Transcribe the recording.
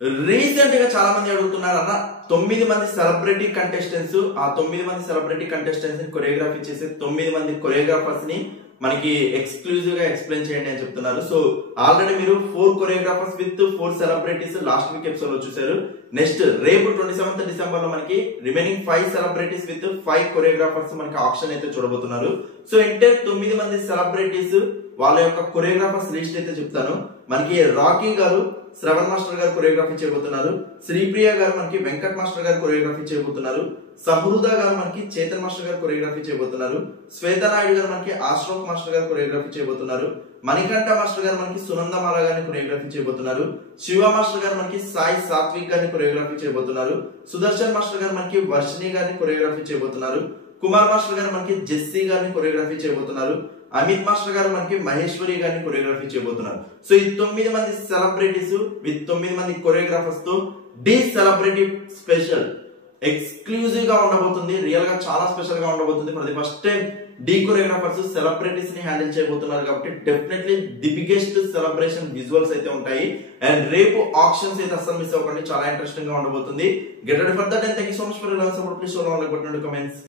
Recent గా చాలా మంది అడుగుతున్నారు అన్న 9 మంది సెలబ్రిటీ కంటెస్టెంట్స్ ఆ 9 మంది సెలబ్రిటీ కంటెస్టెంట్స్ ని కొరియోగ్రఫీ చేసే 9 మంది కొరియోగ్రాఫర్స్ ని మనకి ఎక్స్క్లూజివ్ గా ఎక్స్ప్లెయిన్ చేయండి అని చెప్తున్నారు. సో ఆల్రెడీ మీరు 4 choreographers with 4 celebrities last week episode లో చూసారు. నెక్స్ట్ రేపు 27th డిసెంబర్ లో మనకి రిమైనింగ్ 5 సెలబ్రిటీస్ విత్ 5 కొరియోగ్రాఫర్స్ మనకి ఆప్షన్ అయితే చూడబోతున్నారు. సో అంటే 9 మంది సెలబ్రిటీస్ వాళ్ళ యొక్క కొరియోగ్రాఫర్స్ లిస్ట్ అయితే చెప్తాను. మనకి రాకీ గారు శ్రవణ్ మాస్టర్ గారు కొరియోగ్రఫీ చేయబోతున్నారు. శ్రీప్రియ గారు మనకి వెంకట్ మాస్టర్ గారు కొరియోగ్రఫీ చేయబోతున్నారు. సహృదా గారు మనకి చేతన్ మాస్టర్ గారు కొరియోగ్రఫీ చేయబోతున్నారు. శ్వేత నాయుడు గారు మనకి ఆశ్రోక్ మాస్టర్ గారు కొరియోగ్రఫీ చేయబోతున్నారు. మణికంఠ మాస్టర్ గారు మనకి సునందమాల గారిని కొరియోగ్రఫీ చేయబోతున్నారు. శివ మాస్టర్ గారు మనకి సాయి సాత్విక్ గారిని కొరియోగ్రఫీ చేయబోతున్నారు. సుదర్శన్ మాస్టర్ గారు మనకి వర్షిణి గారిని కొరియోగ్రఫీ చేయబోతున్నారు. కుమార్ మాస్టర్ గారు మనకి జెస్సీ గారిని కొరియోగ్రఫీ చేయబోతున్నారు. అమిత్ మాస్టర్ గారు మనకి మహేశ్వరి గారిని కొరియోగ్రఫీ చేయబోతున్నారు. సో ఈ 9 మంది సెలబ్రిటీస్ విత్ 9 మంది కొరియోగ్రాఫర్స్ తో డి సెలబ్రిటీ స్పెషల్ ఎక్స్క్లూజివ్ గా ఉండబోతుంది. రియల్ గా చాలా స్పెషల్ గా ఉండబోతుంది. For the first time the choreographers celebrities ని హ్యాండిల్ చేయబోతున్నారు కాబట్టి definitely the biggest celebration visuals అయితే ఉంటాయి. అండ్ రేపు ఆప్షన్స్ అయితే అసలు మిస్ అవ్వకండి, చాలా ఇంట్రెస్టింగ్ గా ఉండబోతుంది. Get ready for that and thank you so much for your support. Please show like button and comments.